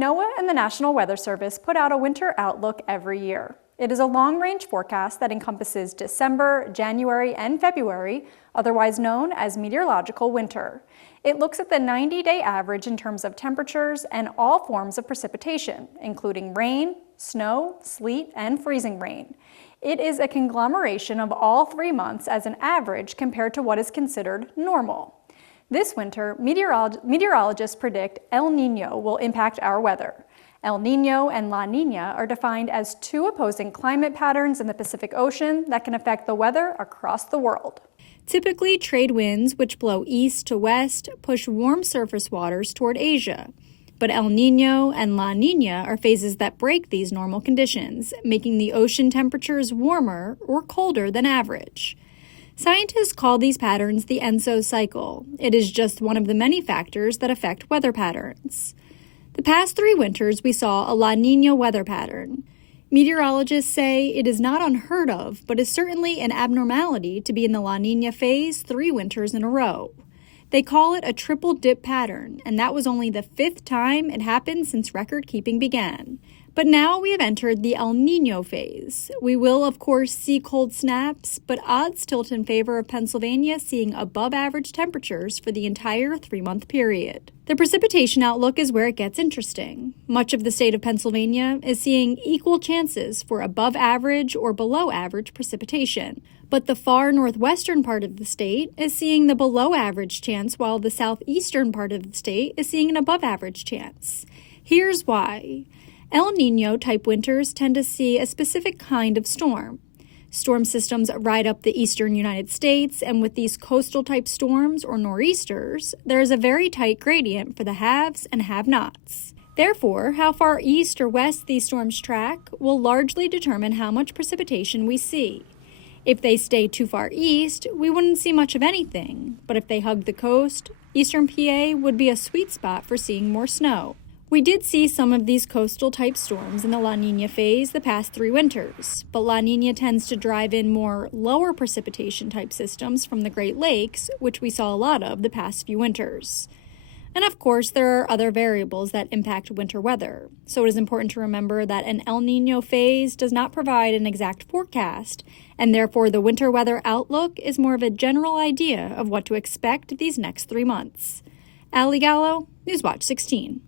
NOAA and the National Weather Service put out a winter outlook every year. It is a long-range forecast that encompasses December, January, and February, otherwise known as meteorological winter. It looks at the 90-day average in terms of temperatures and all forms of precipitation, including rain, snow, sleet, and freezing rain. It is a conglomeration of all 3 months as an average compared to what is considered normal. This winter, meteorologists predict El Niño will impact our weather. El Niño and La Niña are defined as two opposing climate patterns in the Pacific Ocean that can affect the weather across the world. Typically, trade winds, which blow east to west, push warm surface waters toward Asia. But El Niño and La Niña are phases that break these normal conditions, making the ocean temperatures warmer or colder than average. Scientists call these patterns the ENSO cycle. It is just one of the many factors that affect weather patterns. The past 3 winters, we saw a La Niña weather pattern. Meteorologists say it is not unheard of, but is certainly an abnormality to be in the La Niña phase 3 winters in a row. They call it a triple dip pattern, and that was only the 5th time it happened since record keeping began. But now we have entered the El Niño phase. We will, of course, see cold snaps, but odds tilt in favor of Pennsylvania seeing above-average temperatures for the entire 3-month period. The precipitation outlook is where it gets interesting. Much of the state of Pennsylvania is seeing equal chances for above-average or below-average precipitation, but the far northwestern part of the state is seeing the below-average chance, while the southeastern part of the state is seeing an above-average chance. Here's why. El Niño-type winters tend to see a specific kind of storm. Storm systems ride up the eastern United States, and with these coastal-type storms, or nor'easters, there is a very tight gradient for the haves and have-nots. Therefore, how far east or west these storms track will largely determine how much precipitation we see. If they stay too far east, we wouldn't see much of anything, but if they hug the coast, eastern PA would be a sweet spot for seeing more snow. We did see some of these coastal-type storms in the La Niña phase the past 3 winters, but La Niña tends to drive in more lower precipitation-type systems from the Great Lakes, which we saw a lot of the past few winters. And of course, there are other variables that impact winter weather, so it is important to remember that an El Niño phase does not provide an exact forecast, and therefore the winter weather outlook is more of a general idea of what to expect these next 3 months. Ally Gallo, Newswatch 16.